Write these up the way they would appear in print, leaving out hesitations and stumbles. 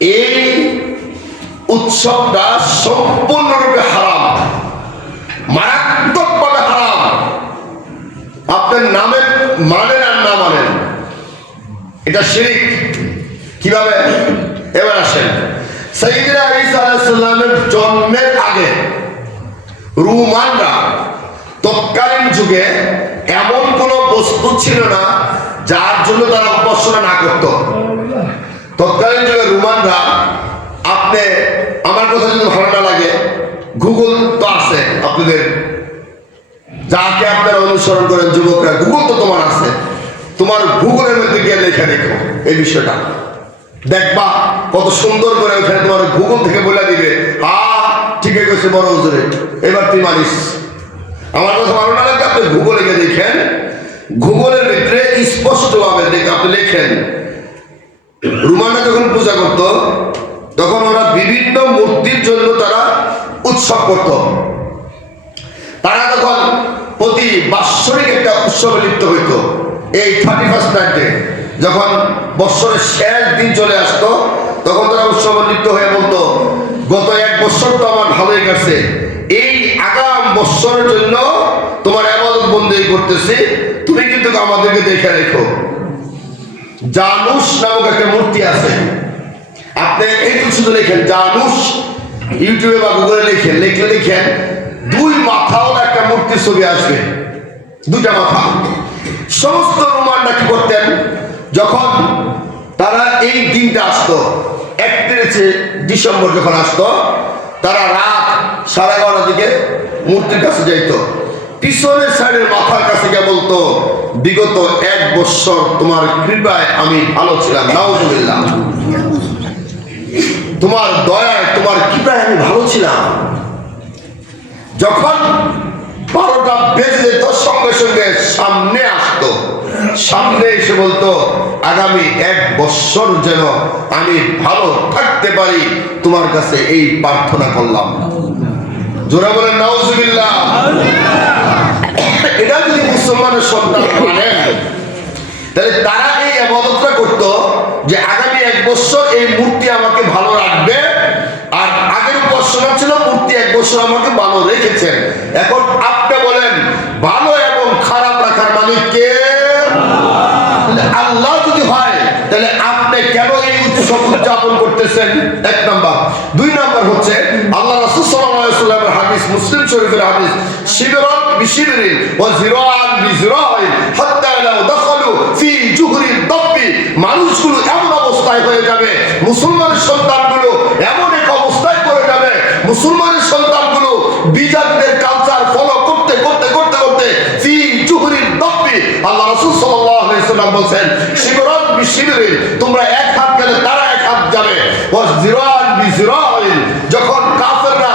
এই উৎসবটা সম্পূর্ণরূপে হারাম, মারাত্মকভাবে হারাম। আপনার নামের মানেন আর না মানেন, এটা শিরক। কিভাবে? এবার আসেন, সাইয়্যিদনা ঈসা আলাইহিস সালামের জন্মের আগে রোমানরা তৎকালীন যুগে এমন কোন বস্তু ছিল না যার জন্য তারা উপাসনা না করত। তৎকালীন যুগে রোমানরা, আপনি আমার কথা যদি ভালো না লাগে, গুগল তো আছে আপনাদের, যাকে আপনারা অনুসরণ করেন যুবকরা, গুগল তো তোমার আছে, তোমার গুগলের মধ্যে গিয়ে লেখা দেখো এই বিষয়টা, দেখবা কত সুন্দর করে ওখানে তোমার গুগল থেকে বলে দিবে, ঠিক আছে বড় হুজুরে, এবার তুই মানিস। আমার কথা ভালো না লাগে, আপনি গুগলে গিয়ে দেখেন, গুগলের ভিতরে স্পষ্ট ভাবে দেখে আপনি লেখেন, রোমানরা যখন পূজা করত তখন ওরা বিভিন্ন মূর্তির জন্য তারা উৎসব করত। তারা তখন প্রতি বাৎসরিক একটা উৎসবে লিপ্ত হইত। এই 31st নাইটে যখন বৎসরের শেষ দিন চলে আসতো, তখন তারা উৎসবে লিপ্ত হয়ে বলতো, গত এক বছর তো আমার ভালোই গেছে, এই আগাম বৎসরের জন্য তোমার ইবাদত বন্দেগী করতেছি, তুমি কিন্তু আমাদেরকে দেখে রেখো। জানুস নামক একটা মূর্তি আছে, আপনি একটু শুধু লেখেন জানুস, ইউটিউবে বা গুগলে লেখেন, লেখেন 2 মাথাওয়ালা একটা মূর্তির ছবি আসবে, 2টা মাথা। সমস্ত রোমানরা কি করতেন, যখন তারা এই দিনটা আসতো 31 ডিসেম্বর যখন আসতো, তারা রাত 11:30 দিকে মূর্তির কাছে যাইত, পিছনের সাইডের মাথার কাছে গিয়ে বলতো, বিগত 1 বছর তোমার কৃপায় আমি ভালো ছিলাম, নাউজুবিল্লাহ, তোমার দয়ায় তোমার কৃপায় আমি ভালো ছিলাম। যখন 12টা বেজে যেত, সঙ্গে সঙ্গে সামনে আসতো, সামনে এসে বলতো, আগামী 1 বছর যেন আমি ভালো থাকতে পারি, তোমার কাছে এই প্রার্থনা করলাম। জোরে বলেন নাউজুবিল্লাহ। এটা যদি মুসলমানের সন্তান মানেন, তাহলে তারা এই ইবাদতটা করতো যে আগামী 1 বছর এই মূর্তি আমাকে ভালো রাখবে, আর আগের উপাসনা ছিল মূর্তি 1 বছর আমাকে ভালো রেখেছেন। এখন আপনি বলেন, ভালো এবং খারাপ রাখার মালিক কে? আল্লাহ যদি হয়, তাহলে আপনি কেন এই উৎসব উদযাপন করতেছেন? 1 নাম্বার। 2 নাম্বার হচ্ছে, আল্লাহ রাসূল সাল্লাল্লাহু আলাইহি ওয়াসাল্লামের হাদিস, মুসলিম শরীফের হাদিস, শিবরান বিশিবরিন ওয়া জিরাআন বিজিরাইন হাত্তা লাউ দাখালু ফি জুহরিল দাব্বি, মানুষগুলো এমন অবস্থায় হয়ে যাবে, মুসলমানের সন্তানগুলো এমন এক অবস্থায় পড়ে যাবে, মুসলমানের সন্তানগুলো বিজাতিদের কালচার ফলো করতে করতে করতে করতে ফি জুহরিল দাব্বি, আল্লাহ রাসূল সাল্লাল্লাহু আলাইহি ওয়াসাল্লাম বলেন, শিবরান বিশিবরিন, তোমরা 1 হাত গেলে তারা 1 হাত যাবে, ওয়া জিরাআন বিজিরাইন, যখন কাফেররা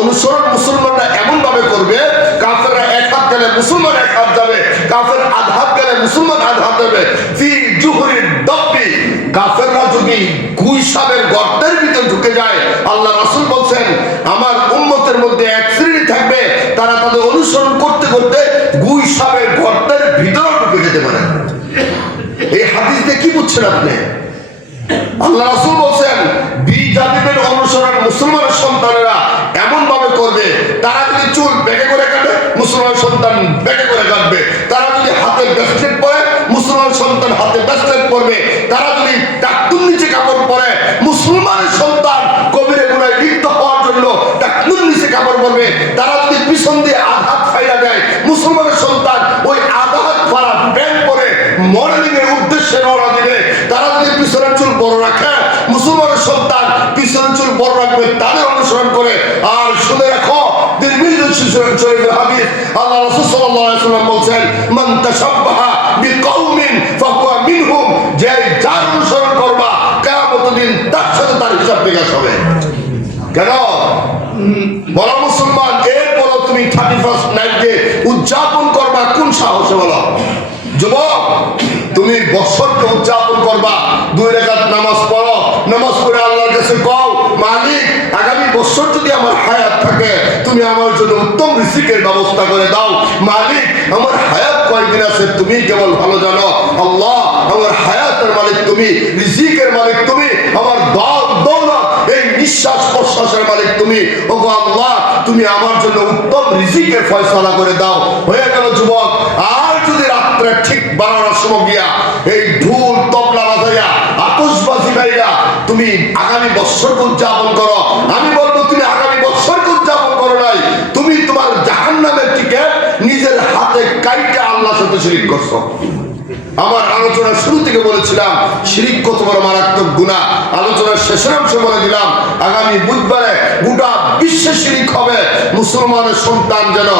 অনুসরণ মুসলমানরা এমন ভাবে করবে, কাফেররা 1 হাত গেলে মুসলমান 1 হাত যাবে, কাফের আধ হাত গেলে মুসলমান আধ হাত যাবে, ফি জুহরিল দাব্বি, কাফেররা যদি গুইসাবের গর্তের ভিতর ঢুকে যায়, আল্লাহ রাসূল বলেন, আমার উম্মতের মধ্যে 1 শ্রেণী থাকবে, তারা তাদের অনুসরণ করতে করতে গুইসাবের গর্তের ভিতরে ঢুকে যেতে পারে। এই হাদিস দিয়ে কি বুঝছেন আপনি? আল্লাহ রাসূল বলেন, বিজাতিদের অনুসরণ মুসলমানের সন্তানেরা এমন ভাবে করবে, তারা যদি চুল বেঁকে করে কাটে, মুসলমান সন্তান বেঁকে করে কাটবে, তারা যদি হাতে ব্রেসলেট পরে, মুসলমান সন্তান হাতে ব্রেসলেট পরবে, তারা যদি টাকনুর নিচে কাপড় পরে, মুসলমানের সন্তান কবিরে গুনায় লিপ্ত হওয়ার জন্য টাকনুর নিচে কাপড় পরবে, তারা যদি পিছন দিয়ে আঘাত ফাইরা দেয়, মুসলমানের সন্তান ওই আঘাত ফাড়া প্যান্ট পরে মডেলিং এর উদ্দেশ্যে রওনা দিবে, তারা যদি পিছনের চুল বড় রাখে, মুসলমানের সন্তান পিছনের চুল বড় রাখবে, তাদের অনুসরণ করে। আর শুনে রাখো, শরীফের হাদিস, আল্লাহ রাসূল সাল্লাল্লাহু আলাইহি ওয়াসাল্লাম বলেন, মান তাশাব্বাহা বিকওমিন ফাহুয়া মিনহুম, যে যার অনুসরণ করবা, কিয়ামতের দিন তার সাথে তার হিসাব নিকাশ হবে। কেন? বলো মুসলমান, এরপর তুমি 31st নাইটকে উদযাপন করবা কোন সাহসে? বলো যুবক, তুমি বছরকে উদযাপন করবা, 2 রাকাত নামাজ পড়ো, নামাজ পড়ে আল্লাহর কাছে কও, মালিক, আগামী বছর যদি আমার হায়াত থাকে, তুমি আমার জন্য উত্তম রিজিকের ব্যবস্থা করে দাও। মালিক, আমার হায়াত কয়দিন আছে তুমি কেবল ভালো জানো। আল্লাহ, আমার হায়াতের মালিক তুমি, রিজিকের মালিক তুমি, আমার নিঃশ্বাস প্রশ্বাসের মালিক তুমি। ওগো আল্লাহ, তুমি আমার জন্য উত্তম রিজিকের ফয়সালা করে দাও। হয়ে গেল যুবক। আর যদি রাত্রে ঠিক 12টার সময় গিয়া এই ঢোল তবলা বাজাইয়া আতশবাজি গাইয়া তুমি আগামী বৎসর উদযাপন করো, আমি বলবো তুমি আগামী বৎসর উদযাপন করো নাই, তুমি তোমার জাহান্নামের টিকেট নিজের হাতে কাইটা আল্লাহর সাথে শিরিক করছো। আমার আলোচনার শুরু থেকে বলেছিলাম শিরিক কত বড় মারাত্মক গুনাহ। আলোচনার শেষের অংশে বলে দিলাম আগামী বুধবারে গোটা বিশ্বে শিরিক হবে। মুসলমানের সন্তান যেন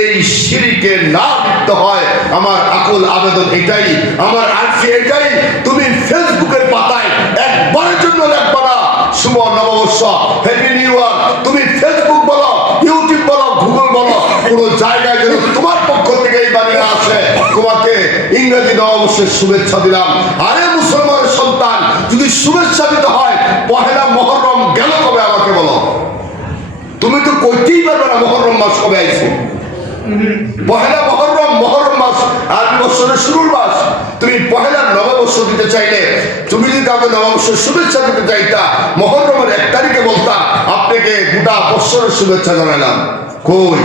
এই শিরিকে না লিপ্ত হয়। আমার আকুল আবেদন এটাই, আমার আর্জি এটাই। তুমি ফেসবুকের পাতায় একবারের জন্য লিখবা না শুভ নববর্ষ, হ্যাপি নিউ ইয়ার। তুমি ফেসবুক বলো, ইউটিউব বলো, গুগল বলো, কোনো জায়গায় যেন তোমার পক্ষ থেকে এই বাণীটা আসে তোমাকে ইংরেজি নববর্ষের শুভেচ্ছা দিলাম। আরে মুসলমানের সন্তান, যদি শুভেচ্ছা দিতে হয় পহেলা মহররম গেল কবে আমাকে বলো। তুমি তো কইতেই পারবে না মহররম মাস কবে আইছে। পহেলা মহররম, মহররম মাস আরবি বছরের শুরুর মাস। তুমি পহেলা নববর্ষ দিতে চাইলে, তুমি যদি কাউকে নববর্ষের শুভেচ্ছা দিতে চাইতা মহররমের 1 তারিখে বলতা আপনাকে গোটা বছরের শুভেচ্ছা জানালাম। কই,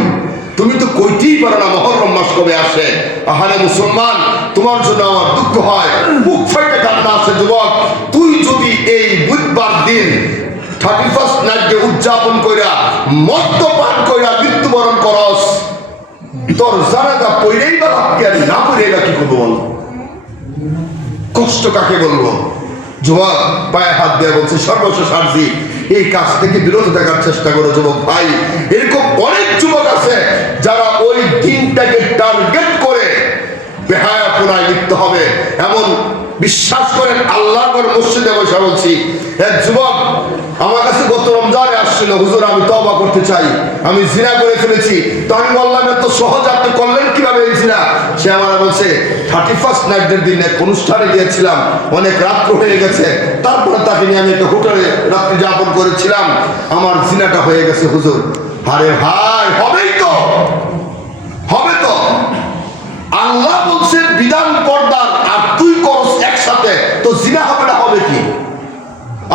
তুমি তো কইতেই পারো না মহররম মাস কবে আসে। আহারে মুসলমান, তোমার জন্য আমার দুঃখ হয়, বুক ফাইটে কান্না আছে যুবক। তুই যদি এই বুধবার দিন 31st নাইটকে উদযাপন কইরা মদ্যপান কইরা মৃত্যুবরণ করস, তোর জানাজা পড়েই বা লাভ কি, আর না পড়েই বা কি করবো বল? কষ্ট কাকে বলবো? যুবক পায়ে হাত দিয়ে বলছে সর্বশেষ আরজি, এই কাজ থেকে বিরত থাকার চেষ্টা করো যুবক ভাই। এরকম অনেক যুবক আছে যারা ওই দিনটাকে টার্গেট করে বেহায়াপনায় লিপ্ত হবে। এমন বিশ্বাস করেন আল্লাহর মসজিদে বসে বলছি, এক যুবক আমার কাছে গত রমজানে আসছিল, হুজুর আমি তওবা করতে চাই, আমি জিনা করে ফেলেছি। তো আমি বললাম এত সহজ আপনি করলেন কিভাবে এই জিনা? সে আমার বলছে 31st নাইটের দিন এক অনুষ্ঠানে গিয়েছিলাম, অনেক রাত্র হয়ে গেছে, তারপরে তাকে নিয়ে আমি একটা হোটেলে রাত্রি যাপন করেছিলাম, আমার জিনাটা হয়ে গেছে হুজুর। আরে ভাই, হবেই তো, হবে তো। আল্লাহ বলছে বিধান পর্দার, আর তুই করস একসাথে, তো জিনা হবে না হবে কি?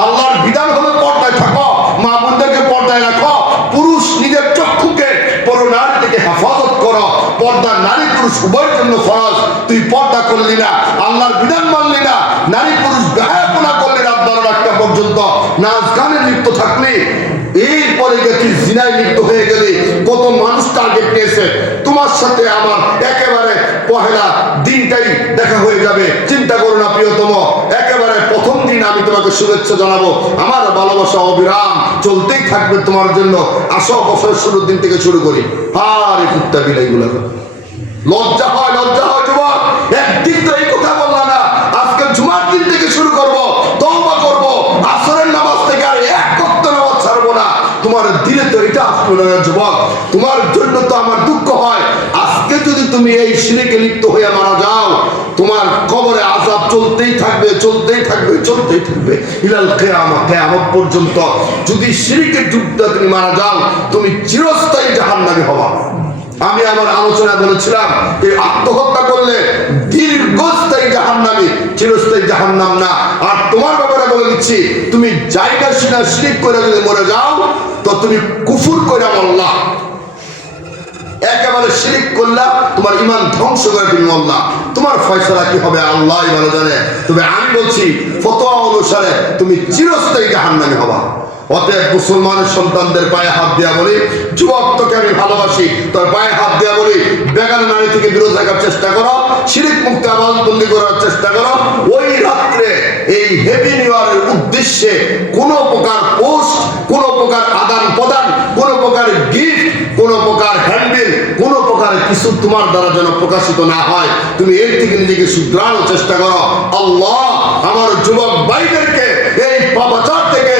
আল্লাহর বিধান হলো পর্দায় থাকো, মা বোনদেরকে পর্দায় রাখো, পুরুষ নিজের চক্ষুকে পরনারী থেকে হেফাজত করো। পর্দা নারী পুরুষ উভয়ের জন্য ফরজ। তুই পর্দা করলি না, আল্লাহর বিধান মানলি না, নারী পুরুষ বেহায়াপনা করলি রাত 12টা পর্যন্ত, নাচ গানে লিপ্ত থাকলি, এরপরে তুই জিনায় লিপ্ত হয়ে গেলি। কত মানুষ টার্গেট নিয়েছে, তোমার সাথে আমার একেবারে পহেলা দিনটাই দেখা হয়ে যাবে। চিন্তা করো না প্রিয়তম, একেবারে প্রথম দিন আমি তোমাকে শুভেচ্ছা জানাবো। আমার ভালোবাসা অবিরাম চলতেই থাকবে তোমার জন্য। আসো বছরের শুরুর দিন থেকে শুরু করি। আরে কুত্তা বিলাইগুলো লজ্জা হয়, লজ্জা হয় যুবক। একদিন তো এই কথা বললা না, আজকে জুমার দিন থেকে শুরু করবো, তওবা করবো, আসরের নামাজ থেকে আর এক ওয়াক্ত নামাজ ছাড়বো না। তোমার দিলে তো এটা আসলো না যুবক, তোমার জন্য তো আমার দুঃখ হয়। আজকে যদি তুমি এই শিরকে লিপ্ত হয়ে মারা যাও, তোমার কবরে আযাব চলতেই থাকবে, চলতেই থাকবে, চলতেই থাকবে ইলাল কিয়ামত, কিয়ামত পর্যন্ত। যদি শিরকে ডুবতে তুমি মারা যাও, তুমি চিরস্থায়ী জাহান্নামী হবা। আমি আমার আলোচনা বলেছিলাম এই আত্মহত্যা করলে দীর্ঘস্থায়ী জাহান্নামী, চিরস্থায়ী জাহান্নাম না। আর তোমার ব্যাপারে বলে দিচ্ছি, তুমি জায়গা সিনা শিরিক করে যদি মরে যাও, তো তুমি কুফর করে মরলা, একেবারে শিরিক করলা, তোমার ঈমান ধ্বংস করে তুমি মরলা। তোমার ফয়সালা কি হবে আল্লাহই ভালো জানে। তবে আমি বলছি ফতোয়া অনুসারে তুমি চিরস্থায়ী জাহান্নামী হবা। অতএব মুসলমানের সন্তানদের পায়ে হাত দেওয়া বলি, যুবক তোকে আমি ভালোবাসি, তোর পায়ে হাত দেওয়া বলি, বেগানা নারী থেকে বিরত থাকার চেষ্টা করো, শিরিক মুক্ত আওয়াজ বন্দি করার চেষ্টা করো। ওই রাত্রে এই হ্যাপি নিউ ইয়ারের উদ্দেশ্যে কোনো প্রকার পোস্ট, কোনো প্রকার আদান প্রদান, কোনো প্রকার গিফট, কোনো প্রকার হ্যান্ডবিল, কোনো প্রকার কিছু তোমার দ্বারা যেন প্রকাশিত না হয়। তুমি এর থেকে নিজেকে শুধরানোর চেষ্টা করো। আল্লাহ আমার যুবক ভাইদেরকে এই পাপাচার থেকে